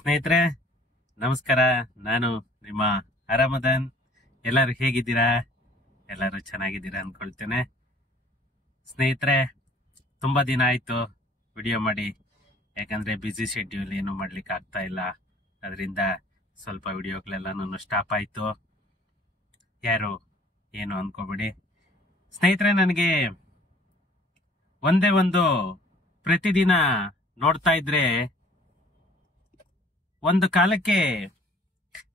ಸ್ನೇಹಿತರೆ ನಮಸ್ಕಾರ. ನಾನು ನಿಮ್ಮ ಅರಾಮದನ್. ಎಲ್ಲರೂ ಹೇಗಿದ್ದೀರಾ? ಎಲ್ಲರೂ ಚೆನ್ನಾಗಿದ್ದೀರಾ ಅನ್ಕೊಳ್ತೇನೆ. ಸ್ನೇಹಿತರೆ, ತುಂಬಾ ದಿನ ಆಯ್ತು ವಿಡಿಯೋ ಮಾಡಿ. ಯಾಕಂದ್ರೆ ಬ್ಯುಸಿ ಶೆಡ್ಯೂಲ್, ಏನು ಮಾಡ್ಲಿಕ್ಕೆ ಆಗ್ತಾ ಇಲ್ಲ. ಅದರಿಂದ ಸ್ವಲ್ಪ ವಿಡಿಯೋಗಳೆಲ್ಲನೂ ಸ್ಟಾಪ್ ಆಯ್ತು. ಯಾರು ಏನು ಅನ್ಕೋಬೇಡಿ ಸ್ನೇಹಿತರೆ. ನನಗೆ ಒಂದೇ ಒಂದು ಪ್ರತಿದಿನ ನೋಡ್ತಾ ಇದ್ರೆ ಒಂದು ಕಾಲಕ್ಕೆ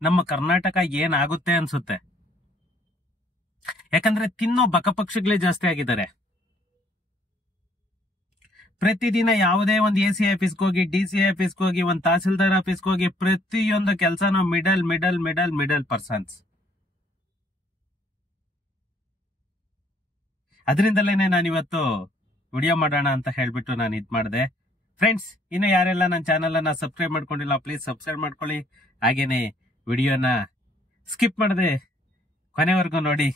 ನಮ್ಮ ಕರ್ನಾಟಕ ಏನಾಗುತ್ತೆ ಅನ್ಸುತ್ತೆ. ಯಾಕಂದ್ರೆ ತಿನ್ನೋ ಬಕಪಕ್ಷಿಗಳೇ ಜಾಸ್ತಿ ಆಗಿದ್ದಾರೆ. ಪ್ರತಿದಿನ ಯಾವುದೇ ಒಂದು ಎ ಸಿ ಆಫೀಸ್ಗೆ ಹೋಗಿ, ಡಿ ಸಿ ಆಫೀಸ್ಗೆ ಹೋಗಿ, ಒಂದು ತಹಸೀಲ್ದಾರ್ ಆಫೀಸ್ಗೆ ಹೋಗಿ, ಪ್ರತಿಯೊಂದು ಕೆಲಸನೂ ಮಿಡಲ್ ಪರ್ಸನ್ಸ್. ಅದರಿಂದಲೇನೆ ನಾನು ಇವತ್ತು ವಿಡಿಯೋ ಮಾಡೋಣ ಅಂತ ಹೇಳ್ಬಿಟ್ಟು ನಾನು ಇದ್ ಮಾಡಿದೆ. ಫ್ರೆಂಡ್ಸ್, ಇನ್ನು ಯಾರೆಲ್ಲ ನನ್ನ ಚಾನಲ್ ಅನ್ನ ಸಬ್ಸ್ಕ್ರೈಬ್ ಮಾಡ್ಕೊಂಡಿಲ್ಲ, ಪ್ಲೀಸ್ ಸಬ್ಸ್ಕ್ರೈಬ್ ಮಾಡ್ಕೊಳ್ಳಿ. ಹಾಗೇನೆ ವಿಡಿಯೋನ ಸ್ಕಿಪ್ ಮಾಡದೆ ಕೊನೆವರೆಗೂ ನೋಡಿ.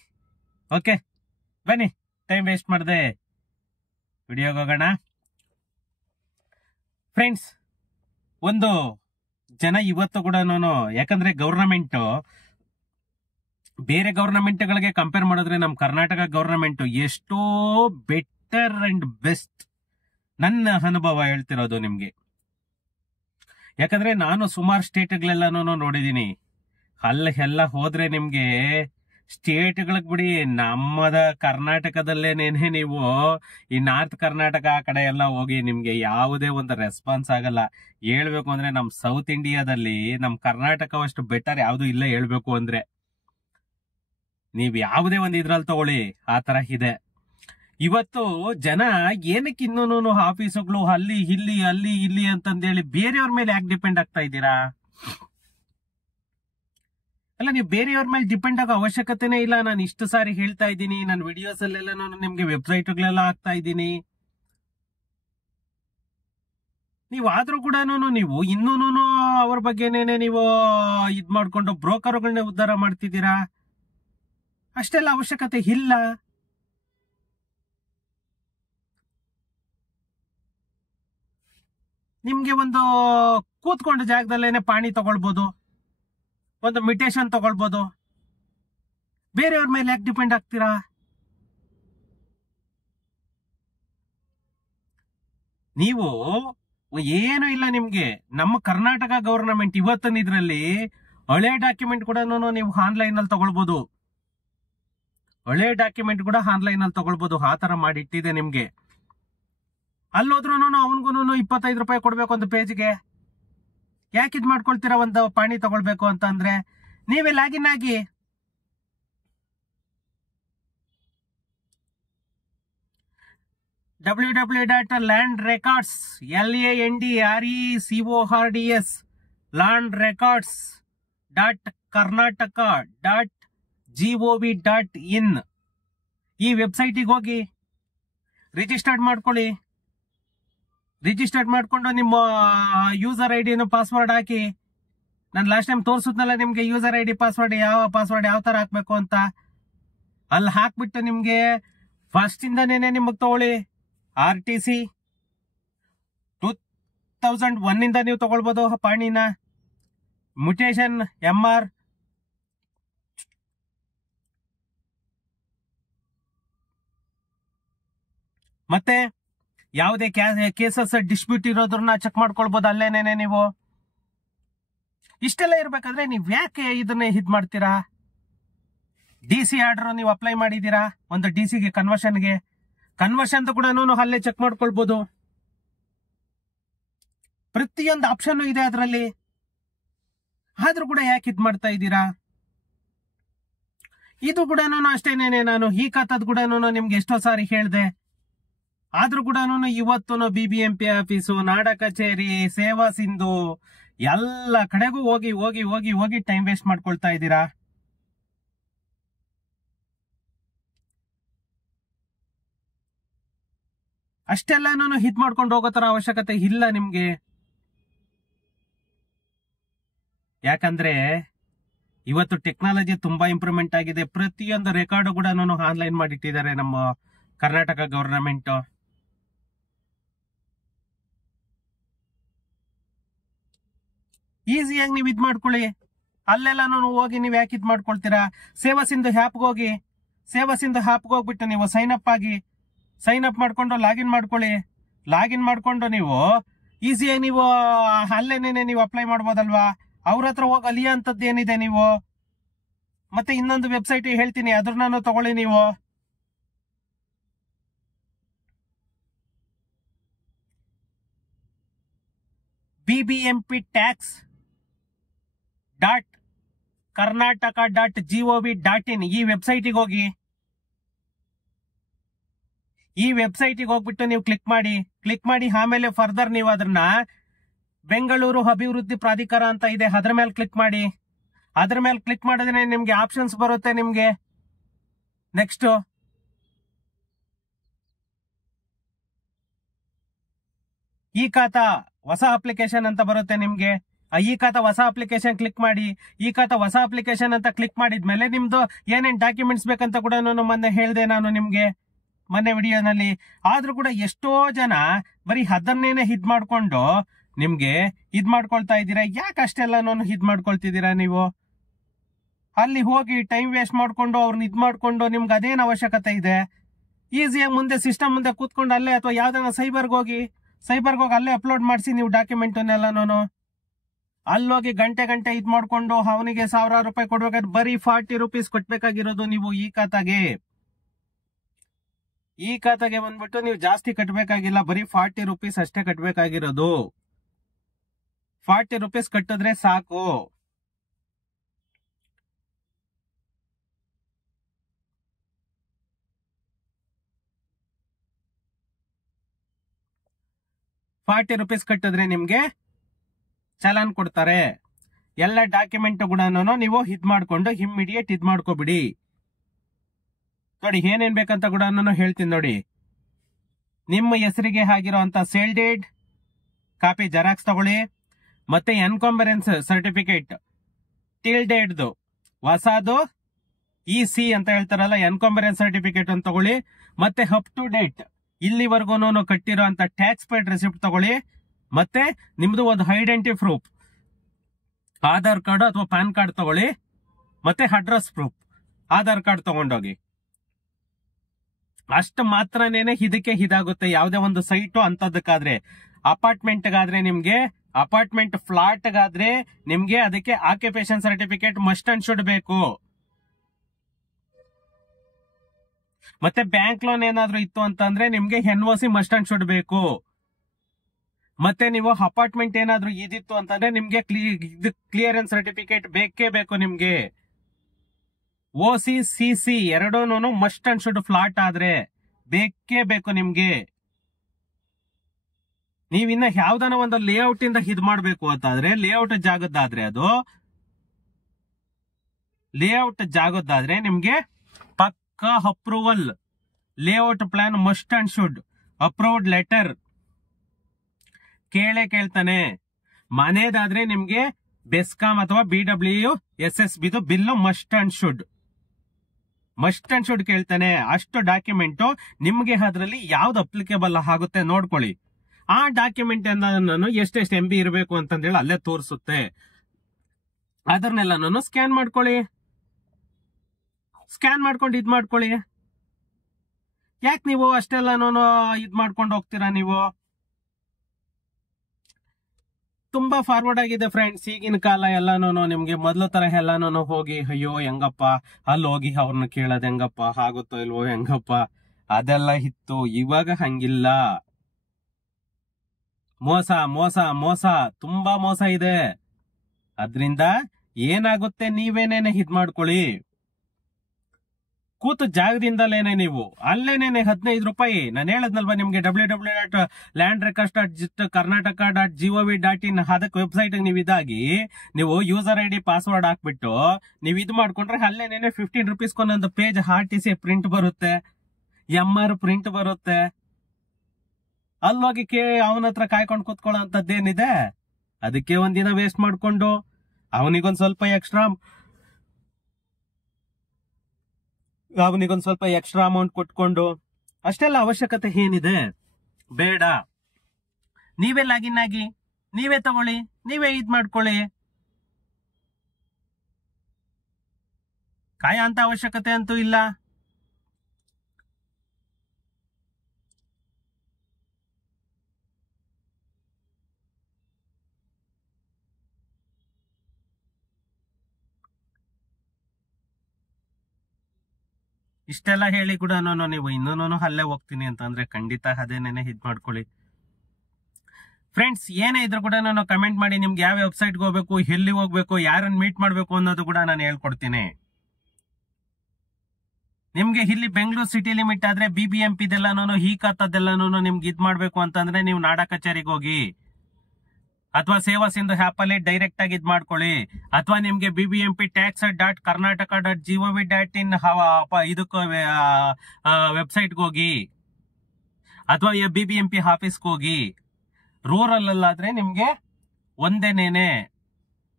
ಓಕೆ, ಬನ್ನಿ, ಟೈಮ್ ವೇಸ್ಟ್ ಮಾಡದೆ ವಿಡಿಯೋಗೆ ಹೋಗೋಣ. ಫ್ರೆಂಡ್ಸ್, ಒಂದು ಜನ ಇವತ್ತು ಕೂಡ ಯಾಕಂದ್ರೆ ಗವರ್ನಮೆಂಟ್ ಬೇರೆ ಗವರ್ನಮೆಂಟ್ಗಳಿಗೆ ಕಂಪೇರ್ ಮಾಡಿದ್ರೆ ನಮ್ಮ ಕರ್ನಾಟಕ ಗವರ್ನಮೆಂಟ್ ಎಷ್ಟೋ ಬೆಟರ್ ಅಂಡ್ ಬೆಸ್ಟ್. ನನ್ನ ಅನುಭವ ಹೇಳ್ತಿರೋದು ನಿಮ್ಗೆ. ಯಾಕಂದ್ರೆ ನಾನು ಸುಮಾರು ಸ್ಟೇಟ್ಗಳೆಲ್ಲನೂ ನೋಡಿದೀನಿ. ಅಲ್ಲೆಲ್ಲ ಹೋದ್ರೆ ನಿಮ್ಗೆ ಸ್ಟೇಟ್ಗಳಿಗೆ ಬಿಡಿ, ನಮ್ಮದ ಕರ್ನಾಟಕದಲ್ಲೇನೇನೆ ನೀವು ಈ ನಾರ್ತ್ ಕರ್ನಾಟಕ ಆ ಕಡೆ ಎಲ್ಲ ಹೋಗಿ ನಿಮ್ಗೆ ಯಾವುದೇ ಒಂದು ರೆಸ್ಪಾನ್ಸ್ ಆಗಲ್ಲ. ಹೇಳ್ಬೇಕು ಅಂದ್ರೆ ನಮ್ ಸೌತ್ ಇಂಡಿಯಾದಲ್ಲಿ ನಮ್ ಕರ್ನಾಟಕವಷ್ಟು ಬೆಟರ್ ಯಾವ್ದು ಇಲ್ಲ. ಹೇಳ್ಬೇಕು ಅಂದ್ರೆ ನೀವ್ ಯಾವುದೇ ಒಂದು ಇದ್ರಲ್ಲಿ ತಗೊಳ್ಳಿ, ಆ ತರ ಇದೆ. ಇವತ್ತು ಜನ ಏನಕ್ಕೆ ಇನ್ನೂ ಆಫೀಸುಗಳು ಅಲ್ಲಿ ಇಲ್ಲಿ ಅಂತಂದೇಳಿ ಬೇರೆಯವ್ರ ಮೇಲೆ ಯಾಕೆ ಡಿಪೆಂಡ್ ಆಗ್ತಾ ಇದ್ದೀರಾ? ಅಲ್ಲ, ನೀವು ಬೇರೆಯವ್ರ ಮೇಲೆ ಡಿಪೆಂಡ್ ಆಗೋ ಅವಶ್ಯಕತೆನೇ ಇಲ್ಲ. ನಾನು ಇಷ್ಟು ಸಾರಿ ಹೇಳ್ತಾ ಇದ್ದೀನಿ, ನನ್ನ ವಿಡಿಯೋಸ್ ಅಲ್ಲೆಲ್ಲ ನಿಮ್ಗೆ ವೆಬ್ಸೈಟ್ಗಳೆಲ್ಲ ಹಾಕ್ತಾ ಇದ್ದೀನಿ. ನೀವು ಆದ್ರೂ ಕೂಡ ನೀವು ಇನ್ನೂನು ಅವ್ರ ಬಗ್ಗೆನೇನೆ ನೀವು ಇದ್ ಮಾಡ್ಕೊಂಡು ಬ್ರೋಕರ್ಗಳನ್ನೇ ಉದ್ಧಾರ ಮಾಡ್ತಿದ್ದೀರಾ. ಅಷ್ಟೆಲ್ಲ ಅವಶ್ಯಕತೆ ಇಲ್ಲ. ನಿಮ್ಗೆ ಒಂದು ಕೂತ್ಕೊಂಡ ಜಾಗದಲ್ಲೇನೆ ಪಾಣಿ ತಗೊಳ್ಬೋದು, ಒಂದು ಮಿಟೇಷನ್ ತಗೊಳ್ಬೋದು. ಬೇರೆಯವ್ರ ಮೇಲೆ ಯಾಕೆ ಡಿಪೆಂಡ್ ಆಗ್ತೀರಾ? ನೀವು ಏನು ಇಲ್ಲ, ನಿಮ್ಗೆ ನಮ್ಮ ಕರ್ನಾಟಕ ಗವರ್ನಮೆಂಟ್ ಇವತ್ತಿನ ಇದ್ರಲ್ಲಿ ಹಳೆ ಡಾಕ್ಯುಮೆಂಟ್ ಕೂಡ ನೀವು ಆನ್ಲೈನ್ ಅಲ್ಲಿ ತಗೊಳ್ಬೋದು. ಹಳೆ ಡಾಕ್ಯುಮೆಂಟ್ ಕೂಡ ಆನ್ಲೈನ್ ಅಲ್ಲಿ ತಗೊಳ್ಬೋದು. ಆ ತರ ಮಾಡಿಟ್ಟಿದೆ ನಿಮ್ಗೆ. ಅಲ್ಲೋದ್ರೂ ಅವನ್ಗೂ 25 ರೂಪಾಯಿ ಕೊಡ್ಬೇಕು ಒಂದು ಪೇಜ್ಗೆ. ಯಾಕೆ ಇದ್ ಮಾಡ್ಕೊಳ್ತೀರಾ? ಒಂದು ಪಾಣಿ ತಗೊಳ್ಬೇಕು ಅಂತ ಅಂದ್ರೆ ನೀವೇ ಲಾಗಿನ್ ಆಗಿ www.landrecords landrecords.karnataka.gov.in ಈ ವೆಬ್ಸೈಟಿಗೆ ಹೋಗಿ ರಿಜಿಸ್ಟರ್ಡ್ ಮಾಡ್ಕೊಳ್ಳಿ. ರಿಜಿಸ್ಟರ್ಡ್ ಮಾಡ್ಕೊಂಡು ನಿಮ್ಮ ಯೂಸರ್ ಐ ಡಿಯನ್ನು ಪಾಸ್ವರ್ಡ್ ಹಾಕಿ. ನಾನು ಲಾಸ್ಟ್ ಟೈಮ್ ತೋರಿಸಿದ್ನಲ್ಲ ನಿಮ್ಗೆ ಯೂಸರ್ ಐ ಡಿ ಪಾಸ್ವರ್ಡ್ ಯಾವ ತರ ಹಾಕ್ಬೇಕು ಅಂತ. ಅಲ್ಲಿ ಹಾಕ್ಬಿಟ್ಟು ನಿಮ್ಗೆ ಫಸ್ಟ್ ಇಂದನೇನೆ ನಿಮಗ್ ತಗೊಳ್ಳಿ. RTC 2001 ಇಂದ ನೀವು ತಗೊಳ್ಬೋದು ಪಾಣಿನ. ಮ್ಯುಟೇಷನ್ MR, ಮತ್ತೆ ಯಾವುದೇ ಕೇಸಸ್ ಡಿಸ್ಪ್ಯೂಟ್ ಇರೋದ್ರನ್ನ ಚೆಕ್ ಮಾಡ್ಕೊಳ್ಬಹುದು ಅಲ್ಲೇನೇನೆ ನೀವು. ಇಷ್ಟೆಲ್ಲ ಇರ್ಬೇಕಾದ್ರೆ ನೀವ್ ಯಾಕೆ ಇದನ್ನ ಇದ್ ಮಾಡ್ತೀರಾ? DC ಆರ್ಡರ್ ನೀವು ಅಪ್ಲೈ ಮಾಡಿದೀರಾ, ಒಂದು DCಗೆ ಕನ್ವರ್ಷನ್ ಕೂಡ ಅಲ್ಲೇ ಚೆಕ್ ಮಾಡ್ಕೊಳ್ಬಹುದು. ಪ್ರತಿಯೊಂದು ಆಪ್ಷನ್ ಇದೆ ಅದರಲ್ಲಿ. ಆದ್ರೂ ಕೂಡ ಯಾಕೆ ಇದ್ ಮಾಡ್ತಾ ಇದ್ದೀರಾ? ಇದು ಕೂಡ ಅಷ್ಟೇನೇನೆ. ನಾನು ಈ ಕಥದ್ ಕೂಡ ನಿಮ್ಗೆ ಎಷ್ಟೋ ಸಾರಿ ಹೇಳ್ದೆ. ಆದ್ರೂ ಕೂಡ ಇವತ್ತು BBMP ಆಫೀಸು, ನಾಡ ಕಚೇರಿ, ಸೇವಾ ಸಿಂಧು ಎಲ್ಲ ಕಡೆಗೂ ಹೋಗಿ ಟೈಮ್ ವೇಸ್ಟ್ ಮಾಡ್ಕೊಳ್ತಾ ಇದ್ದೀರಾ. ಅಷ್ಟೆಲ್ಲ ಹಿಟ್ ಮಾಡ್ಕೊಂಡು ಹೋಗೋ ತರ ಅವಶ್ಯಕತೆ ಇಲ್ಲ ನಿಮ್ಗೆ. ಯಾಕಂದ್ರೆ ಇವತ್ತು ಟೆಕ್ನಾಲಜಿ ತುಂಬಾ ಇಂಪ್ರೂವ್ಮೆಂಟ್ ಆಗಿದೆ. ಪ್ರತಿಯೊಂದು ರೆಕಾರ್ಡ್ ಕೂಡ ಆನ್ಲೈನ್ ಮಾಡಿಟ್ಟಿದ್ದಾರೆ ನಮ್ಮ ಕರ್ನಾಟಕ ಗವರ್ನಮೆಂಟ್. ಈಸಿಯಾಗಿ ನೀವು ಇದ್ ಮಾಡ್ಕೊಳ್ಳಿ. ಅಲ್ಲೆಲ್ಲ ಹೋಗಿ ನೀವು ಯಾಕೆ ಇದ್ ಮಾಡ್ಕೊಳ್ತೀರಾ? ಸೇವಾ ಸಿಂಧು ಆ್ಯಪ್ಗೆ ಹೋಗಿ, ಸೇವಾ ಸಿಂಧು ಆ್ಯಪ್ಗೆ ಹೋಗ್ಬಿಟ್ಟು ನೀವು ಸೈನ್ ಅಪ್ ಆಗಿ, ಸೈನ್ ಅಪ್ ಮಾಡ್ಕೊಂಡು ಲಾಗಿನ್ ಮಾಡ್ಕೊಳ್ಳಿ. ಲಾಗಿನ್ ಮಾಡ್ಕೊಂಡು ನೀವು ಈಸಿಯಾಗಿ ನೀವು ಅಲ್ಲೇನೇನೆ ನೀವು ಅಪ್ಲೈ ಮಾಡ್ಬೋದಲ್ವಾ? ಅವ್ರ ಹತ್ರ ಹೋಗಿ ಅಲಿಯಂತದ್ದು ಏನಿದೆ ನೀವು? ಮತ್ತೆ ಇನ್ನೊಂದು ವೆಬ್ಸೈಟ್ ಹೇಳ್ತೀನಿ, ಅದ್ರನ್ನ ತಗೊಳ್ಳಿ ನೀವು. bbmp.tax.karnataka.gov.in ಈ ವೆಬ್ಸೈಟಿಗೆ ಹೋಗಿ. ಈ ವೆಬ್ಸೈಟಿಗೆ ಹೋಗ್ಬಿಟ್ಟು ನೀವು ಕ್ಲಿಕ್ ಮಾಡಿ ಆಮೇಲೆ ಫರ್ದರ್ ನೀವು ಅದನ್ನ ಬೆಂಗಳೂರು ಅಭಿವೃದ್ಧಿ ಪ್ರಾಧಿಕಾರ ಅಂತ ಇದೆ, ಅದ್ರ ಮೇಲೆ ಕ್ಲಿಕ್ ಮಾಡಿ. ಅದ್ರ ಮೇಲೆ ಕ್ಲಿಕ್ ಮಾಡಿದ್ರೆ ನಿಮ್ಗೆ ಆಪ್ಷನ್ಸ್ ಬರುತ್ತೆ. ನಿಮ್ಗೆ ನೆಕ್ಸ್ಟ್ ಈ ಖಾತಾ ಹೊಸ ಅಪ್ಲಿಕೇಶನ್ ಅಂತ ಬರುತ್ತೆ ನಿಮ್ಗೆ. ಈ ಖಾತಾ ಹೊಸ ಅಪ್ಲಿಕೇಶನ್ ಕ್ಲಿಕ್ ಮಾಡಿ. ಈ ಖಾತಾ ಹೊಸ ಅಪ್ಲಿಕೇಶನ್ ಅಂತ ಕ್ಲಿಕ್ ಮಾಡಿದ್ಮೇಲೆ ನಿಮ್ದು ಏನೇನ್ ಡಾಕ್ಯುಮೆಂಟ್ಸ್ ಬೇಕಂತ ಕೂಡ ಮೊನ್ನೆ ಹೇಳ್ದೆ ನಾನು ನಿಮ್ಗೆ ಮೊನ್ನೆ ವಿಡಿಯೋನಲ್ಲಿ. ಆದ್ರೂ ಕೂಡ ಎಷ್ಟೋ ಜನ ಬರೀ ಅದನ್ನೇನೆ ಇದ್ ಮಾಡ್ಕೊಂಡು ನಿಮ್ಗೆ ಇದ್ ಮಾಡ್ಕೊಳ್ತಾ ಇದ್ದೀರಾ. ಯಾಕೆ ಅಷ್ಟೆಲ್ಲ ಇದ್ ಮಾಡ್ಕೊಳ್ತಿದ್ದೀರಾ ನೀವು? ಅಲ್ಲಿ ಹೋಗಿ ಟೈಮ್ ವೇಸ್ಟ್ ಮಾಡ್ಕೊಂಡು ಅವ್ರನ್ನ ಇದ್ ಮಾಡ್ಕೊಂಡು ನಿಮ್ಗೆ ಅದೇನ್ ಅವಶ್ಯಕತೆ ಇದೆ? ಈಸಿಯಾಗಿ ಮುಂದೆ ಸಿಸ್ಟಮ್ ಮುಂದೆ ಕೂತ್ಕೊಂಡು ಅಲ್ಲೇ ಅಥವಾ ಯಾವ್ದಾನ ಸೈಬರ್ಗೆ ಹೋಗಿ ಅಲ್ಲೇ ಅಪ್ಲೋಡ್ ಮಾಡಿಸಿ ನೀವು ಡಾಕ್ಯುಮೆಂಟನ್ನೆಲ್ಲ. ಅಲ್ಲೋಗಿ ಗಂಟೆ ಇದ್ ಮಾಡ್ಕೊಂಡು ಅವನಿಗೆ 1000 ರೂಪಾಯಿ ಕೊಡ್ಬೇಕಾದ್ರೆ ಬರೀ 40 ರೂಪೀಸ್ ಕೊಟ್ಬೇಕಾಗಿರೋದು ನೀವು. ಈ ಖಾತಾಗೆ ಬಂದ್ಬಿಟ್ಟು ನೀವು ಜಾಸ್ತಿ ಕಟ್ಬೇಕಾಗಿಲ್ಲ, ಬರೀ 40 ರೂಪೀಸ್ ಅಷ್ಟೇ ಕಟ್ಬೇಕಾಗಿರೋದು. 40 ರೂಪೀಸ್ ಕಟ್ಟಿದ್ರೆ ಸಾಕು. ₹40 ಕಟ್ಟಿದ್ರೆ ನಿಮ್ಗೆ ಚಲಾನ್ ಕೊಡ್ತಾರೆ. ಎಲ್ಲ ಡಾಕ್ಯುಮೆಂಟ್ ಕೂಡ ನೀವು ಇದ್ ಮಾಡ್ಕೊಂಡು ಇಮ್ಮಿಡಿಯೇಟ್ ಇದ್ ಮಾಡ್ಕೋಬಿಡಿ. ನೋಡಿ ಏನೇನ್ ಬೇಕಂತ ಕೂಡ ಹೇಳ್ತೀನಿ ನೋಡಿ. ನಿಮ್ಮ ಹೆಸರಿಗೆ ಆಗಿರೋ ಅಂತ ಸೇಲ್ ಡೇಟ್ ಕಾಪಿ ಜೆರಾಕ್ಸ್ ತಗೊಳ್ಳಿ. ಮತ್ತೆ ಎನ್ಕಾಂಬರೆನ್ಸ್ ಸರ್ಟಿಫಿಕೇಟ್ ಟಿಲ್ ಡೇಟ್ದು ಹೊಸದು EC ಅಂತ ಹೇಳ್ತಾರಲ್ಲ, ಎನ್ಕಾಂಬರೆನ್ಸ್ ಸರ್ಟಿಫಿಕೇಟ್ ಅಂತ ತಗೊಳ್ಳಿ. ಮತ್ತೆ ಅಪ್ ಟು ಡೇಟ್ ಇಲ್ಲಿವರೆಗೂ ಕಟ್ಟಿರೋ ಅಂತ ಟ್ಯಾಕ್ಸ್ ಪೇಡ್ ರೆಸಿಪ್ಟ್ ತಗೊಳ್ಳಿ. ಮತ್ತೆ ನಿಮ್ದು ಒಂದು ಐಡೆಂಟಿ ಪ್ರೂಫ್, ಆಧಾರ್ ಕಾರ್ಡ್ ಅಥವಾ ಪ್ಯಾನ್ ಕಾರ್ಡ್ ತಗೊಳ್ಳಿ. ಮತ್ತೆ ಅಡ್ರೆಸ್ ಪ್ರೂಫ್, ಆಧಾರ್ ಕಾರ್ಡ್ ತಗೊಂಡೋಗಿ. ಅಷ್ಟು ಮಾತ್ರನೇನೆ ಇದಕ್ಕೆ ಇದಾಗುತ್ತೆ. ಯಾವುದೇ ಒಂದು ಸೈಟು ಅಂತದಕ್ಕಾದ್ರೆ, ಅಪಾರ್ಟ್ಮೆಂಟ್ಗಾದ್ರೆ ನಿಮ್ಗೆ, ಅಪಾರ್ಟ್ಮೆಂಟ್ ಫ್ಲಾಟ್ಗಾದ್ರೆ ನಿಮ್ಗೆ ಅದಕ್ಕೆ occupation certificate must and should ಬೇಕು. ಮತ್ತೆ ಬ್ಯಾಂಕ್ ಲೋನ್ ಏನಾದ್ರೂ ಇತ್ತು ಅಂತಂದ್ರೆ ನಿಮ್ಗೆ NOC ಮಸ್ಟ್ ಅಂಡ್ ಶುಡ್ ಬೇಕು. ಮತ್ತೆ ನೀವು ಅಪಾರ್ಟ್ಮೆಂಟ್ ಏನಾದ್ರೂ ಇದಿತ್ತು ಅಂತಂದ್ರೆ ನಿಮ್ಗೆ ಕ್ಲಿಯರೆನ್ಸ್ ಸರ್ಟಿಫಿಕೇಟ್ ಬೇಕೇ ಬೇಕು ನಿಮ್ಗೆ. OC CC ಎರಡೂ ಮಸ್ಟ್ ಅಂಡ್ ಶುಡ್ ಫ್ಲಾಟ್ ಆದ್ರೆ ಬೇಕೇ ಬೇಕು ನಿಮ್ಗೆ. ನೀವಿನ್ನ ಯಾವ್ದಾನ ಒಂದು ಲೇಔಟ್ ಇಂದ ಇದ್ ಮಾಡ್ಬೇಕು ಅಂತಾದ್ರೆ, ಲೇಔಟ್ ಜಾಗದ್ದಾದ್ರೆ, ಅದು ಲೇಔಟ್ ಜಾಗದ್ದಾದ್ರೆ ನಿಮ್ಗೆ ಪಕ್ಕಾ approval, layout plan must and should, approved letter ಕೇಳ್ತಾನೆ. ಮನೆದಾದ್ರೆ ನಿಮ್ಗೆ ಬೆಸ್ಕಾಂ ಅಥವಾ BWSSB bill must and should ಕೇಳ್ತಾನೆ. ಅಷ್ಟು ಡಾಕ್ಯುಮೆಂಟ್ ನಿಮ್ಗೆ ಅದ್ರಲ್ಲಿ ಯಾವ್ದು ಅಪ್ಲಿಕೇಬಲ್ ಆಗುತ್ತೆ ನೋಡ್ಕೊಳ್ಳಿ. ಆ ಡಾಕ್ಯುಮೆಂಟ್ ಎಷ್ಟೆಷ್ಟು MB ಇರಬೇಕು ಅಂತಂದೇಳಿ ಅಲ್ಲೇ ತೋರಿಸುತ್ತೆ. ಅದನ್ನೆಲ್ಲ ಸ್ಕ್ಯಾನ್ ಮಾಡ್ಕೊಳ್ಳಿ. ಸ್ಕ್ಯಾನ್ ಮಾಡ್ಕೊಂಡು ಇದ್ ಮಾಡ್ಕೊಳ್ಳಿ. ಯಾಕೆ ನೀವು ಅಷ್ಟೆಲ್ಲ ಇದ್ ಮಾಡ್ಕೊಂಡು ಹೋಗ್ತೀರಾ? ನೀವು ತುಂಬಾ ಫಾರ್ವರ್ಡ್ ಆಗಿದೆ ಫ್ರೆಂಡ್ಸ್ ಈಗಿನ ಕಾಲ. ಎಲ್ಲಾನು ನಿಮ್ಗೆ ಮೊದ್ಲು ತರ ಎಲ್ಲಾನು ಹೋಗಿ ಅಯ್ಯೋ ಹೆಂಗಪ್ಪ ಅಲ್ಲಿ ಹೋಗಿ ಅವ್ರನ್ನ ಕೇಳೋದ್ ಹೆಂಗಪ್ಪ, ಆಗುತ್ತೋ ಇಲ್ವೋ ಹೆಂಗಪ್ಪ, ಅದೆಲ್ಲ ಇತ್ತು. ಇವಾಗ ಹಂಗಿಲ್ಲ. ಮೋಸ ತುಂಬಾ ಮೋಸ ಇದೆ. ಅದ್ರಿಂದ ಏನಾಗುತ್ತೆ ನೀವೇನೇನೆ ಇದ್ ಮಾಡ್ಕೊಳ್ಳಿ. ಕೂತು ಜಾಗದಿಂದಲೇನೆ ನೀವು ಅಲ್ಲೇನೇನೆ 15 ರೂಪಾಯಿ ನಾನು ಹೇಳದ್ನಲ್ವಾ ನಿಮ್ಗೆ, www.landrecords.karnataka.gov.in ಅದಕ್ಕೆ ವೆಬ್ಸೈಟ್ ನೀವು ಇದಾಗಿ ನೀವು ಯೂಸರ್ ID ಪಾಸ್ವರ್ಡ್ ಹಾಕ್ಬಿಟ್ಟು ನೀವು ಇದು ಮಾಡ್ಕೊಂಡ್ರೆ ಅಲ್ಲೇನೇನೆ 15 ರೂಪೀಸ್ಗೊಂದೊಂದು ಪೇಜ್ RTC ಪ್ರಿಂಟ್ ಬರುತ್ತೆ, MR ಪ್ರಿಂಟ್ ಬರುತ್ತೆ. ಅಲ್ಲೋಗಿ ಅವನ ಹತ್ರ ಕಾಯ್ಕೊಂಡು ಕೂತ್ಕೊಳ್ಳೋ ಅಂತದ್ದೇನಿದೆ? ಅದಕ್ಕೆ ಒಂದಿನ ವೇಸ್ಟ್ ಮಾಡ್ಕೊಂಡು ಅವನಿಗೊಂದ್ ಸ್ವಲ್ಪ ಎಕ್ಸ್ಟ್ರಾ ಅಮೌಂಟ್ ಕೊಟ್ಕೊಂಡು ಅಷ್ಟೆಲ್ಲ ಅವಶ್ಯಕತೆ ಏನಿದೆ? ಬೇಡ. ನೀವೇ ಲಾಗಿನ್ ಆಗಿ, ನೀವೇ ತಗೊಳ್ಳಿ, ನೀವೇ ಇದ್ ಮಾಡ್ಕೊಳ್ಳಿ. ಕಾಯ ಅಂತ ಅವಶ್ಯಕತೆ ಅಂತೂ ಇಲ್ಲ. ಇಷ್ಟೆಲ್ಲ ಹೇಳಿ ಕೂಡ ನೀವು ಇನ್ನೂ ಅಲ್ಲೇ ಹೋಗ್ತೀನಿ ಅಂತಂದ್ರೆ ಖಂಡಿತ ಅದೇನೇನೆ ಇದ್ ಮಾಡ್ಕೊಳ್ಳಿ. ಫ್ರೆಂಡ್ಸ್, ಏನೇ ಇದ್ರು ಕೂಡ ಕಮೆಂಟ್ ಮಾಡಿ. ನಿಮ್ಗೆ ಯಾವ ವೆಬ್ಸೈಟ್ಗೆ ಹೋಗ್ಬೇಕು, ಎಲ್ಲಿ ಹೋಗ್ಬೇಕು, ಯಾರನ್ನ ಮೀಟ್ ಮಾಡ್ಬೇಕು ಅನ್ನೋದು ಕೂಡ ನಾನು ಹೇಳ್ಕೊಡ್ತೀನಿ. ನಿಮ್ಗೆ ಇಲ್ಲಿ ಬೆಂಗಳೂರು ಸಿಟಿ ಲಿಮಿಟ್ ಆದ್ರೆ BBMP ದೆಲ್ಲಾನು ಈ ಖಾತಾದೆಲ್ಲಾನು ನಿಮ್ಗೆ ಇದ್ ಮಾಡ್ಬೇಕು ಅಂತಂದ್ರೆ ನೀವು ನಾಡ ಕಚೇರಿಗೆ ಹೋಗಿ, ಅಥವಾ ಸೇವಾ ಸಿಂಧು ಆಪ್ ಅಲ್ಲಿ ಡೈರೆಕ್ಟ್ ಆಗಿ ಇದ್ ಮಾಡ್ಕೊಳ್ಳಿ. ಅಥವಾ ನಿಮ್ಗೆ bbmptax.karnataka.gov.in ಇದಕ್ಕೆ ವೆಬ್ಸೈಟ್ಗೆ ಹೋಗಿ, ಅಥವಾ BBMP ಆಫೀಸ್ಗೆ ಹೋಗಿ. ರೂರಲ್ ಅಲ್ಲಾದ್ರೆ ನಿಮ್ಗೆ ಒಂದೇನೇನೆ,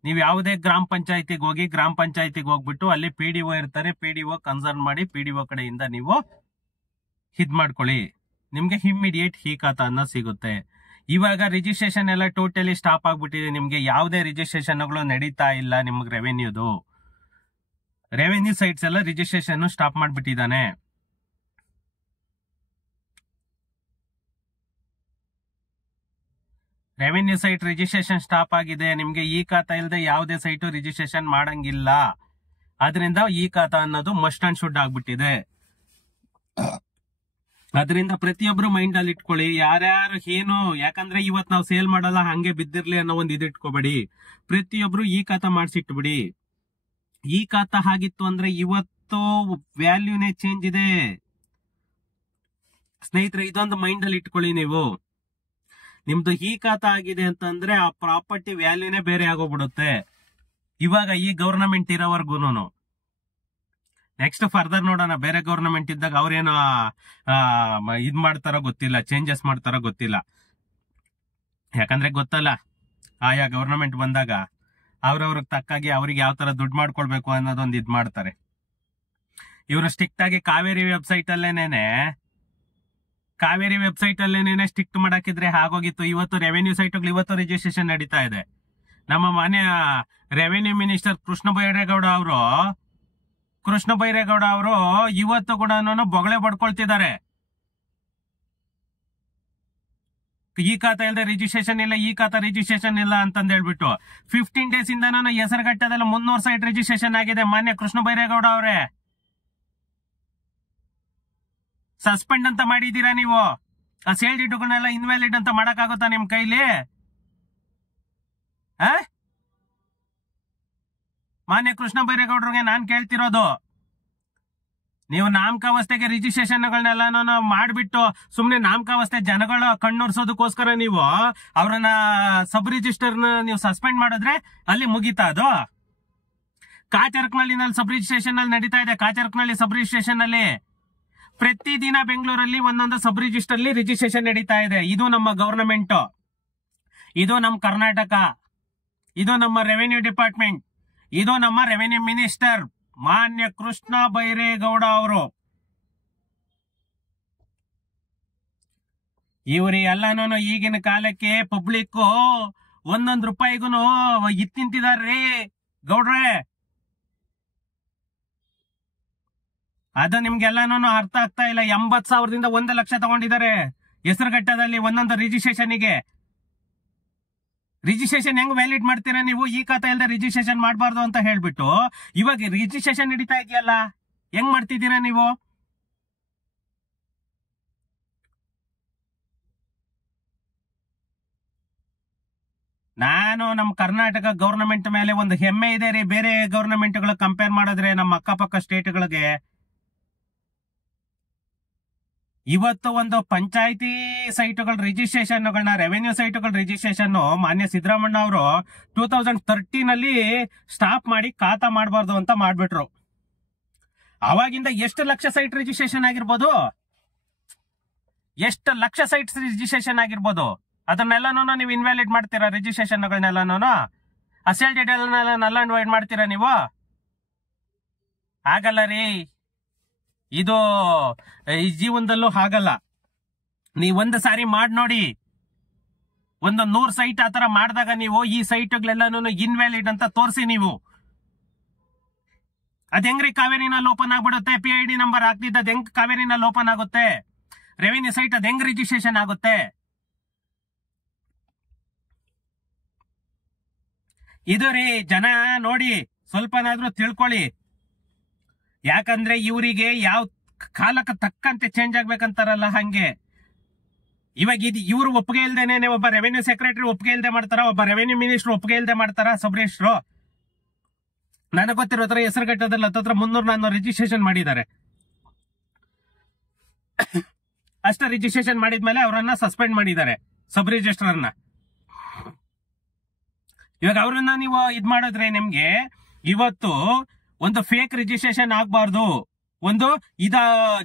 ನೀವು ಯಾವುದೇ ಗ್ರಾಮ ಪಂಚಾಯತಿಗೆ ಹೋಗಿ, ಗ್ರಾಮ ಪಂಚಾಯತಿಗೆ ಹೋಗ್ಬಿಟ್ಟು ಅಲ್ಲಿ PDO ಇರ್ತಾರೆ, PDO ಕನ್ಸರ್ನ್ ಮಾಡಿ PDO ಕಡೆಯಿಂದ ನೀವು ಇದ್ ಮಾಡ್ಕೊಳ್ಳಿ. ನಿಮ್ಗೆ ಇಮ್ಮಿಡಿಯೇಟ್ ಈ ಖಾತಾ ಅನ್ನ ಸಿಗುತ್ತೆ. ಇವಾಗ ರಿಜಿಸ್ಟ್ರೇಷನ್ ಎಲ್ಲ ಟೋಟಲಿ ಸ್ಟಾಪ್ ಆಗ್ಬಿಟ್ಟಿದೆ. ನಿಮ್ಗೆ ಯಾವುದೇ ರಿಜಿಸ್ಟ್ರೇಷನ್ಗಳು ನಡೀತಾ ಇಲ್ಲ. ನಿಮ್ಗೆ ರೆವೆನ್ಯೂ ಸೈಟ್ಸ್ ಎಲ್ಲ ರಿಜಿಸ್ಟ್ರೇಷನ್ ಸ್ಟಾಪ್ ಮಾಡ್ಬಿಟ್ಟಿದ್ದಾನೆ. ರೆವೆನ್ಯೂ ಸೈಟ್ ರಿಜಿಸ್ಟ್ರೇಷನ್ ಸ್ಟಾಪ್ ಆಗಿದೆ. ನಿಮ್ಗೆ ಈ ಖಾತಾ ಇಲ್ಲದೆ ಯಾವುದೇ ಸೈಟು ರಿಜಿಸ್ಟ್ರೇಷನ್ ಮಾಡಂಗಿಲ್ಲ. ಅದರಿಂದ ಈ ಖಾತಾ ಅನ್ನೋದು ಮಸ್ಟ್ ಅಂಡ್ ಶುಡ್ ಆಗ್ಬಿಟ್ಟಿದೆ. ಅದರಿಂದ ಪ್ರತಿಯೊಬ್ರು ಮೈಂಡ್ ಅಲ್ಲಿ ಇಟ್ಕೊಳ್ಳಿ, ಯಾರ್ಯಾರು ಏನು, ಯಾಕಂದ್ರೆ ಇವತ್ ನಾವು ಸೇಲ್ ಮಾಡಲ್ಲ ಹಂಗೆ ಬಿದ್ದಿರ್ಲಿ ಅನ್ನೋ ಒಂದು ಇಟ್ಕೋಬೇಡಿ. ಪ್ರತಿಯೊಬ್ರು ಈ ಖಾತಾ ಮಾಡಿಸಿಟ್ಬಿಡಿ. ಈ ಖಾತಾ ಆಗಿತ್ತು ಅಂದ್ರೆ ಇವತ್ತು ವ್ಯಾಲ್ಯೂನೇ ಚೇಂಜ್ ಇದೆ ಸ್ನೇಹಿತರೆ. ಇದೊಂದು ಮೈಂಡ್ ಅಲ್ಲಿ ಇಟ್ಕೊಳ್ಳಿ ನೀವು. ನಿಮ್ದು ಈ ಖಾತಾ ಆಗಿದೆ ಅಂತಂದ್ರೆ ಆ ಪ್ರಾಪರ್ಟಿ ವ್ಯಾಲ್ಯೂನೇ ಬೇರೆ ಆಗೋಗ್ಬಿಡುತ್ತೆ. ಇವಾಗ ಈ ಗವರ್ನಮೆಂಟ್ ಇರೋವರ್ಗುನು. ನೆಕ್ಸ್ಟ್ ಫರ್ದರ್ ನೋಡೋಣ, ಬೇರೆ ಗವರ್ನಮೆಂಟ್ ಇದ್ದಾಗ ಅವ್ರೇನೋ ಇದ್ ಮಾಡ್ತಾರೋ ಗೊತ್ತಿಲ್ಲ, ಚೇಂಜಸ್ ಮಾಡ್ತಾರೋ ಗೊತ್ತಿಲ್ಲ. ಯಾಕಂದ್ರೆ ಗೊತ್ತಲ್ಲ, ಆಯಾ ಗವರ್ನಮೆಂಟ್ ಬಂದಾಗ ಅವ್ರವ್ರಿಗೆ ತಕ್ಕಾಗಿ ಅವ್ರಿಗೆ ಯಾವ ತರ ದುಡ್ಡು ಮಾಡ್ಕೊಳ್ಬೇಕು ಅನ್ನೋದೊಂದು ಇದ್ ಮಾಡ್ತಾರೆ. ಇವರು ಸ್ಟ್ರಿಕ್ಟ್ ಆಗಿ ಕಾವೇರಿ ವೆಬ್ಸೈಟ್ ಅಲ್ಲೇನೇನೆ ಸ್ಟ್ರಿಕ್ಟ್ ಮಾಡಾಕಿದ್ರೆ ಆಗೋಗಿತ್ತು. ಇವತ್ತು ರೆವೆನ್ಯೂ ಸೈಟ್ಗಳು ಇವತ್ತು ರಿಜಿಸ್ಟ್ರೇಷನ್ ನಡೀತಾ ಇದೆ. ನಮ್ಮ ಮಾನ್ಯ ರೆವೆನ್ಯೂ ಮಿನಿಸ್ಟರ್ ಕೃಷ್ಣ ಬೈರೇಗೌಡ ಅವರು ಇವತ್ತು ಕೂಡ ಬೊಗಳೆ ಬಡ್ಕೊಳ್ತಿದ್ದಾರೆ. ಈ ಖಾತಾ ಇಲ್ಲದೆ ರಿಜಿಸ್ಟ್ರೇಷನ್ ಇಲ್ಲ, ಈ ಖಾತಾ ರಿಜಿಸ್ಟ್ರೇಷನ್ ಇಲ್ಲ ಅಂತಂದ್ ಹೇಳ್ಬಿಟ್ಟು 15 days ಇಂದ ಹೆಸರುಘಟ್ಟದಲ್ಲಿ 300 ಸೈಟ್ ರಿಜಿಸ್ಟ್ರೇಷನ್ ಆಗಿದೆ. ಮಾನ್ಯ ಕೃಷ್ಣ ಬೈರೇಗೌಡ ಅವರೇ, ಸಸ್ಪೆಂಡ್ ಅಂತ ಮಾಡಿದೀರಾ ನೀವು. ಆ ಸೇಲ್ ಡೀಟುಗಳನ್ನೆಲ್ಲ ಇನ್ವ್ಯಾಲಿಡ್ ಅಂತ ಮಾಡಕ್ಕಾಗುತ್ತಾ ನಿಮ್ ಕೈಲಿ? ಮಾನ್ಯ ಕೃಷ್ಣ ಬೈರೇಗೌಡರಿಗೆ ನಾನ್ ಕೇಳ್ತಿರೋದು, ನೀವು ನಾಮಕಾವಸ್ಥೆಗೆ ರಿಜಿಸ್ಟ್ರೇಷನ್ಗಳನ್ನೆಲ್ಲ ಮಾಡ್ಬಿಟ್ಟು ಸುಮ್ನೆ ನಾಮಕಾವಸ್ಥೆ ಜನಗಳ ಕಣ್ಣುರ್ಸೋದಕ್ಕೋಸ್ಕರ ನೀವು ಅವ್ರನ್ನ ಸಬ್ ರಿಜಿಸ್ಟರ್ನ ನೀವು ಸಸ್ಪೆಂಡ್ ಮಾಡಿದ್ರೆ ಅಲ್ಲಿ ಮುಗಿತಾ ಅದು? ಕಾಚರಕನಹಳ್ಳಿನಲ್ಲಿ ಸಬ್ ರಿಜಿಸ್ಟ್ರೇಷನ್ ಅಲ್ಲಿ ನಡೀತಾ ಇದೆ. ಕಾಚರಕನಹಳ್ಳಿ ಸಬ್ ರಿಜಿಸ್ಟ್ರೇಷನ್ ಅಲ್ಲಿ ಪ್ರತಿದಿನ ಬೆಂಗಳೂರಲ್ಲಿ ಒಂದೊಂದು ಸಬ್ ರಿಜಿಸ್ಟರ್ ಅಲ್ಲಿ ರಿಜಿಸ್ಟ್ರೇಷನ್ ನಡೀತಾ ಇದೆ. ಇದು ನಮ್ಮ ಗವರ್ನಮೆಂಟ್, ಇದು ನಮ್ಮ ಕರ್ನಾಟಕ, ಇದು ನಮ್ಮ ರೆವೆನ್ಯೂ ಡಿಪಾರ್ಟ್ಮೆಂಟ್, ಇದು ನಮ್ಮ ರೆವೆನ್ಯೂ ಮಿನಿಸ್ಟರ್ ಮಾನ್ಯ ಕೃಷ್ಣ ಬೈರೇಗೌಡ ಅವರು. ಇವ್ರಿ ಎಲ್ಲಾನು ಈಗಿನ ಕಾಲಕ್ಕೆ ಪಬ್ಲಿಕ್ ಒಂದೊಂದು ರೂಪಾಯಿಗೂ ಇತ್ತಿಂತಿದಾರ್ರಿ ಗೌಡ್ರೆ. ಅದು ನಿಮ್ಗೆಲ್ಲಾನು ಅರ್ಥ ಆಗ್ತಾ ಇಲ್ಲ. 80,000ದಿಂದ 1 ಲಕ್ಷ ತಗೊಂಡಿದ್ದಾರೆ ಹೆಸರುಘಟ್ಟದಲ್ಲಿ ಒಂದೊಂದು ರಿಜಿಸ್ಟ್ರೇಷನ್ಗೆ. ರಿಜಿಸ್ಟ್ರೇಷನ್ ಹೆಂಗ್ ವ್ಯಾಲಿಡ್ ಮಾಡ್ತೀರಾ ನೀವು? ಈ ಖಾತಾ ಇಲ್ಲದೆ ರಿಜಿಸ್ಟ್ರೇಷನ್ ಮಾಡಬಾರ್ದು ಅಂತ ಹೇಳ್ಬಿಟ್ಟು ಇವಾಗ ರಿಜಿಸ್ಟ್ರೇಷನ್ ನಡೀತಾ ಇದೆಯಲ್ಲ, ಹೆಂಗ್ ಮಾಡ್ತಿದ್ದೀರಾ ನೀವು? ನಾನು ನಮ್ಮ ಕರ್ನಾಟಕ ಗವರ್ನಮೆಂಟ್ ಮೇಲೆ ಒಂದು ಹೆಮ್ಮೆ ಇದೆ ರೀ. ಬೇರೆ ಗವರ್ನಮೆಂಟ್ಗಳು ಕಂಪೇರ್ ಮಾಡಿದ್ರೆ ನಮ್ಮ ಅಕ್ಕಪಕ್ಕ ಸ್ಟೇಟ್ಗಳಿಗೆ ಇವತ್ತು ಒಂದು ಪಂಚಾಯತಿ ಸೈಟ್ಗಳ ರಿಜಿಸ್ಟ್ರೇಷನ್ಗಳನ್ನ, ರೆವೆನ್ಯೂ ಸೈಟ್ಗಳ ರಿಜಿಸ್ಟ್ರೇಷನ್ ಮಾನ್ಯ ಸಿದ್ದರಾಮಣ್ಣ ಅವರು 2013 ಸ್ಟಾಪ್ ಮಾಡಿ ಖಾತಾ ಮಾಡಬಾರ್ದು ಅಂತ ಮಾಡ್ಬಿಟ್ರು. ಅವಾಗಿಂದ ಎಷ್ಟು ಲಕ್ಷ ಸೈಟ್ ರಿಜಿಸ್ಟ್ರೇಷನ್ ಆಗಿರ್ಬೋದು, ಎಷ್ಟು ಲಕ್ಷ ಸೈಟ್ಸ್ ರಿಜಿಸ್ಟ್ರೇಷನ್ ಆಗಿರ್ಬೋದು. ಅದನ್ನೆಲ್ಲಾನು ನೀವು ಇನ್ವ್ಯಾಲಿಡ್ ಮಾಡ್ತೀರಾ? ರಿಜಿಸ್ಟ್ರೇಷನ್ಗಳನ್ನೆಲ್ಲಾನು ಅಸೆಲ್ ಡೀಟೇಲ್ನೆಲ್ಲ ನಲ್ ಮಾಡ್ತೀರಾ ನೀವು? ಆಗಲ್ಲ ರೀ, ಇದು ಈ ಜೀವನದಲ್ಲೂ ಆಗಲ್ಲ. ನೀವ್ ಒಂದು ಸಾರಿ ಮಾಡಿ ನೋಡಿ, ಒಂದು 100 ಸೈಟ್ ಆತರ ಮಾಡಿದಾಗ ನೀವು ಈ ಸೈಟ್ಗಳೆಲ್ಲಾನು ಇನ್ವ್ಯಾಲಿಡ್ ಅಂತ ತೋರಿಸಿ ನೀವು. ಅದ್ ಹೆಂಗ್ರಿ ಕಾವೇರಿನಲ್ಲಿ ಓಪನ್ ಆಗ್ಬಿಡುತ್ತೆ? PID ನಂಬರ್ ಹಾಕ್ತಿದ್ದ ಹೆಂಗ್ ಕಾವೇರಿನಲ್ಲಿ ಓಪನ್ ಆಗುತ್ತೆ? ರೆವಿನ್ಯೂ ಸೈಟ್ ಅದ್ ಹೆಂಗ್ ರಿಜಿಸ್ಟ್ರೇಷನ್ ಆಗುತ್ತೆ? ಇದು ರೀ ಜನ ನೋಡಿ, ಸ್ವಲ್ಪನಾದ್ರೂ ತಿಳ್ಕೊಳ್ಳಿ. ಯಾಕಂದ್ರೆ ಇವರಿಗೆ ಯಾವ ಕಾಲಕ್ಕೆ ತಕ್ಕಂತೆ ಚೇಂಜ್ ಆಗ್ಬೇಕಂತಾರಲ್ಲ ಹಂಗೆ. ಇವಾಗ ಇವ್ರು ಒಪ್ಪಿಗೆ ಇಲ್ದೇನೆ ಒಬ್ಬ ರೆವೆನ್ಯೂ ಸೆಕ್ರೆಟರಿ ಒಪ್ಪಿಗೆ ಇಲ್ದೆ ಮಾಡ್ತಾರ, ಒಬ್ಬ ರೆವೆನ್ಯೂ ಮಿನಿಸ್ಟರ್ ಒಪ್ಪಿಗೆ ಇಲ್ದೆ ಮಾಡ್ತಾರ, ಸಬ್ ರಿಜಿಸ್ಟ್ರು. ನನಗೆ ಗೊತ್ತಿರೋ ಹತ್ರ ಹೆಸರುಘಟ್ಟದಲ್ಲಿ 300-400 ರಿಜಿಸ್ಟ್ರೇಷನ್ ಮಾಡಿದ್ದಾರೆ. ಅಷ್ಟ ರಿಜಿಸ್ಟ್ರೇಷನ್ ಮಾಡಿದ್ಮೇಲೆ ಅವರನ್ನ ಸಸ್ಪೆಂಡ್ ಮಾಡಿದ್ದಾರೆ, ಸಬ್ ರಿಜಿಸ್ಟ್ರರ್ನ. ಇವಾಗ ಅವ್ರನ್ನ ನೀವು ಇದ್ ಮಾಡಿದ್ರೆ ನಿಮ್ಗೆ ಇವತ್ತು ಒಂದು ಫೇಕ್ ರಿಜಿಸ್ಟ್ರೇಷನ್ ಆಗ್ಬಾರ್ದು, ಒಂದು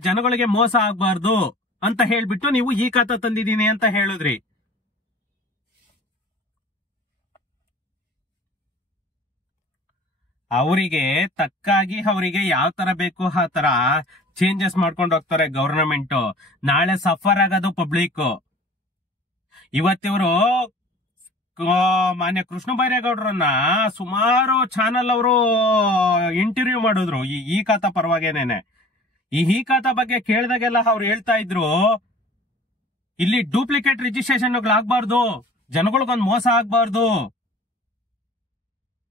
ಜನಗಳಿಗೆ ಮೋಸ ಆಗ್ಬಾರ್ದು ಅಂತ ಹೇಳ್ಬಿಟ್ಟು ನೀವು ಈ ಖಾತಾ ತಂದಿದ್ದೀನಿ ಅಂತ ಹೇಳಿದ್ರಿ. ಅವರಿಗೆ ತಕ್ಕಾಗಿ ಅವರಿಗೆ ಯಾವ ತರ ಬೇಕು ಆ ತರ ಚೇಂಜಸ್ ಮಾಡ್ಕೊಂಡು ಹೋಗ್ತಾರೆ ಗವರ್ನಮೆಂಟ್. ನಾಳೆ ಸಫರ್ ಆಗೋದು ಪಬ್ಲಿಕ್. ಇವತ್ತಿವರು ಮಾನ್ಯ ಕೃಷ್ಣ ಬೈರೇಗೌಡರನ್ನ ಸುಮಾರು ಚಾನಲ್ ಅವರು ಇಂಟರ್ವ್ಯೂ ಮಾಡಿದ್ರು ಈ ಖಾತಾ ಪರವಾಗೇನೇನೆ. ಈ ಖಾತಾ ಬಗ್ಗೆ ಕೇಳಿದಾಗೆಲ್ಲ ಅವ್ರು ಹೇಳ್ತಾ ಇದ್ರು, ಇಲ್ಲಿ ಡೂಪ್ಲಿಕೇಟ್ ರಿಜಿಸ್ಟ್ರೇಷನ್ ಆಗ್ಬಾರ್ದು, ಜನಗಳಿಗೊಂದು ಮೋಸ ಆಗ್ಬಾರ್ದು,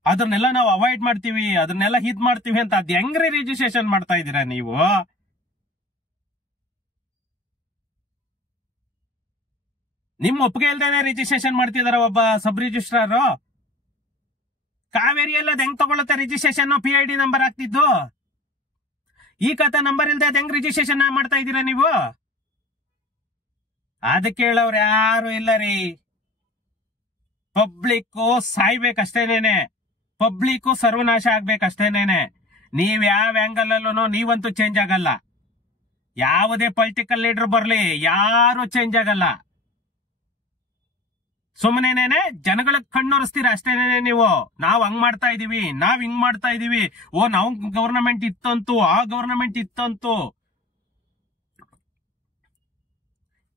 ಅದನ್ನೆಲ್ಲ ನಾವು ಅವಾಯ್ಡ್ ಮಾಡ್ತೀವಿ, ಅದನ್ನೆಲ್ಲ ಇದ್ ಮಾಡ್ತೀವಿ ಅಂತ. ಅದ್ ಹೆಂಗ್ರಿ ರಿಜಿಸ್ಟ್ರೇಷನ್ ಮಾಡ್ತಾ ಇದ್ದೀರಾ ನೀವು? ನಿಮ್ ಒಪ್ಪಿಗೆ ಇಲ್ದೇನೆ ರಿಜಿಸ್ಟ್ರೇಷನ್ ಮಾಡ್ತಿದಾರ ಒಬ್ಬ ಸಬ್ ರಿಜಿಸ್ಟ್ರಾರ್. ಕಾವೇರಿ ಎಲ್ಲ ಹೆಂಗ್ ತಗೊಳುತ್ತೆ ರಿಜಿಸ್ಟ್ರೇಷನ್? PID number ಹಾಕ್ತಿದ್ದು. ಈ ಖಾತಾ ನಂಬರ್ ಇಲ್ದೆ ಅದ್ ಹೆಂಗ್ ರಿಜಿಸ್ಟ್ರೇಷನ್ ಮಾಡ್ತಾ ಇದ್ದೀರಾ ನೀವು? ಅದಕ್ಕೆ ಹೇಳವ್ರು ಯಾರು ಇಲ್ಲ ರೀ. ಪಬ್ಲಿಕ್ ಸಾಯ್ಬೇಕಷ್ಟೇನೇನೆ, ಪಬ್ಲಿಕ್ ಸರ್ವನಾಶ ಆಗ್ಬೇಕಷ್ಟೇನೇನೆ. ನೀವ್ ಯಾವ ಆಂಗಲ್ ಅಲ್ಲೂ ನೀವಂತೂ ಚೇಂಜ್ ಆಗಲ್ಲ. ಯಾವುದೇ ಪೊಲಿಟಿಕಲ್ ಲೀಡರ್ ಬರ್ಲಿ, ಯಾರು ಚೇಂಜ್ ಆಗಲ್ಲ. ಸುಮ್ಮನೇನೆ ಜನಗಳಿಗೆ ಕಣ್ಣೊರೆಸ್ತೀರ ಅಷ್ಟೇನೇನೆ ನೀವು. ನಾವ್ ಹಂಗ್ ಮಾಡ್ತಾ ಇದೀವಿ, ನಾವ್ ಹಿಂಗ್ ಮಾಡ್ತಾ ಇದೀವಿ, ನಾವು ಗವರ್ನಮೆಂಟ್ ಇತ್ತಂತೂ, ಆ ಗವರ್ನಮೆಂಟ್ ಇತ್ತಂತೂ.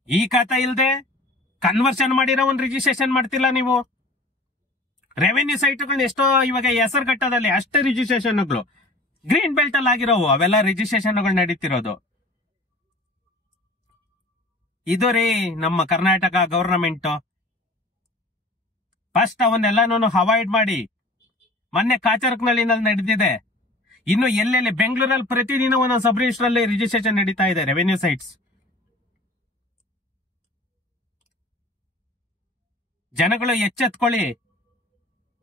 ಈ ಖಾತಾ ಇಲ್ದೆ ಕನ್ವರ್ಷನ್ ಮಾಡಿರೋ ಒಂದ್ ರಿಜಿಸ್ಟ್ರೇಷನ್ ಮಾಡ್ತಿಲ್ಲ ನೀವು. ರೆವೆನ್ಯೂ ಸೈಟ್ಗಳನ್ನ ಎಷ್ಟೋ ಇವಾಗ ಹೆಸರುಘಟ್ಟದಲ್ಲಿ ಅಷ್ಟೇ ರಿಜಿಸ್ಟ್ರೇಷನ್ಗಳು, ಗ್ರೀನ್ ಬೆಲ್ಟ್ ಅಲ್ಲಿ ಆಗಿರೋವು ಅವೆಲ್ಲ ರಿಜಿಸ್ಟ್ರೇಷನ್ಗಳು ನಡೀತಿರೋದು. ಇದು ರೀ ನಮ್ಮ ಕರ್ನಾಟಕ ಗವರ್ನಮೆಂಟ್. ಫಸ್ಟ್ ಅವನ್ನೆಲ್ಲಾನು ಅವಾಯ್ಡ್ ಮಾಡಿ. ಮೊನ್ನೆ ಕಾಚರಕ್ನಳ್ಳಿನಲ್ಲಿ ನಡೆದಿದೆ, ಇನ್ನು ಎಲ್ಲೆಲ್ಲಿ ಬೆಂಗಳೂರಲ್ಲಿ ಪ್ರತಿದಿನ ಒಂದೊಂದು ಸಬ್ ರಿಜಿಸ್ಟರ್ ಅಲ್ಲಿ ರಿಜಿಸ್ಟ್ರೇಷನ್ ನಡೀತಾ ಇದೆ ರೆವೆನ್ಯೂ ಸೈಟ್ಸ್. ಜನಗಳು ಎಚ್ಚೆತ್ಕೊಳ್ಳಿ.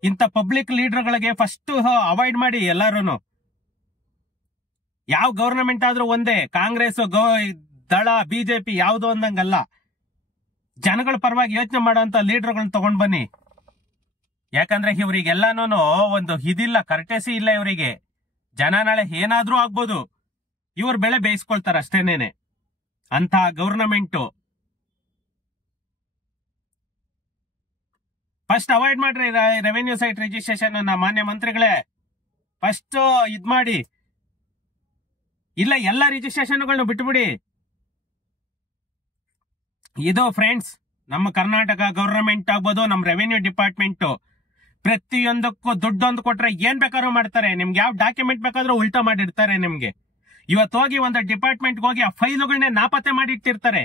ಇಂಥ ಪಬ್ಲಿಕ್ ಲೀಡರ್ಗಳಿಗೆ ಫಸ್ಟ್ ಅವಾಯ್ಡ್ ಮಾಡಿ ಎಲ್ಲಾರು. ಯಾವ ಗವರ್ನಮೆಂಟ್ ಆದ್ರೂ ಒಂದೇ, ಕಾಂಗ್ರೆಸ್ ದಳ BJP ಯಾವ್ದು ಅಂದಂಗಲ್ಲ. ಜನಗಳ ಪರವಾಗಿ ಯೋಚನೆ ಮಾಡೋಂತ ಲೀಡರ್ಗಳನ್ನ ತಗೊಂಡ್ ಬನ್ನಿ. ಯಾಕಂದ್ರೆ ಇವ್ರಿಗೆಲ್ಲಾನು ಒಂದು ಇದಿಲ್ಲ, ಕರ್ಟೆಸಿ ಇಲ್ಲ ಇವರಿಗೆ. ಜನ ನಾಳೆ ಏನಾದ್ರೂ ಆಗ್ಬೋದು, ಇವ್ರ ಬೆಳೆ ಬೇಯಿಸ್ಕೊಳ್ತಾರ ಅಷ್ಟೇನೇನೆ. ಅಂತ ಗವರ್ನಮೆಂಟ್ ಫಸ್ಟ್ ಅವಾಯ್ಡ್ ಮಾಡ್ರಿ ರೆವೆನ್ಯೂ ಸೈಟ್ ರಿಜಿಸ್ಟ್ರೇಷನ್. ಮಾನ್ಯ ಮಂತ್ರಿಗಳೇ, ಫಸ್ಟ್ ಇದ್ ಮಾಡಿ. ಇಲ್ಲ ಎಲ್ಲ ರಿಜಿಸ್ಟ್ರೇಷನ್ಗಳನ್ನ ಬಿಟ್ಬಿಡಿ. ಇದು ಫ್ರೆಂಡ್ಸ್ ನಮ್ಮ ಕರ್ನಾಟಕ ಗವರ್ನಮೆಂಟ್ ಆಗ್ಬೋದು, ನಮ್ಮ ರೆವೆನ್ಯೂ ಡಿಪಾರ್ಟ್ಮೆಂಟ್ ಪ್ರತಿಯೊಂದಕ್ಕೂ ದುಡ್ಡೊಂದು ಕೊಟ್ರೆ ಏನ್ ಬೇಕಾದ್ರೂ ಮಾಡ್ತಾರೆ. ನಿಮ್ಗೆ ಯಾವ ಡಾಕ್ಯುಮೆಂಟ್ ಬೇಕಾದ್ರೂ ಉಲ್ಟಾ ಮಾಡಿರ್ತಾರೆ. ನಿಮ್ಗೆ ಇವತ್ತು ಹೋಗಿ ಒಂದು ಡಿಪಾರ್ಟ್ಮೆಂಟ್ ಹೋಗಿ ಆ ಫೈಲುಗಳನ್ನೇ ನಾಪತ್ತೆ ಮಾಡಿಟ್ಟಿರ್ತಾರೆ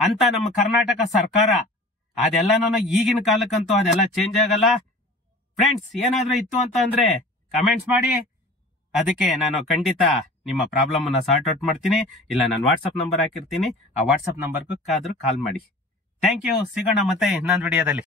ಅಂತ ನಮ್ಮ ಕರ್ನಾಟಕ ಸರ್ಕಾರ. ಅದೆಲ್ಲಾನು ಈಗಿನ ಕಾಲಕ್ಕಂತೂ ಅದೆಲ್ಲ ಚೇಂಜ್ ಆಗಲ್ಲ ಫ್ರೆಂಡ್ಸ್. ಏನಾದ್ರೂ ಇತ್ತು ಅಂತ ಅಂದ್ರೆ ಕಮೆಂಟ್ಸ್ ಮಾಡಿ, ಅದಕ್ಕೆ ನಾನು ಖಂಡಿತ ನಿಮ್ಮ ಪ್ರಾಬ್ಲಮ್ ಅನ್ನ ಸಾರ್ಟ್ ಔಟ್ ಮಾಡ್ತೀನಿ. ಇಲ್ಲ ನಾನು ವಾಟ್ಸ್ಆಪ್ ನಂಬರ್ ಹಾಕಿರ್ತೀನಿ, ಆ ವಾಟ್ಸ್ಆಪ್ ನಂಬರ್ಗೂ ಕಾಲ್ ಮಾಡಿ. Thank you. ಸಿಗೋಣ ಮತ್ತೆ ಇನ್ನೊಂದು ವಿಡಿಯೋದಲ್ಲಿ.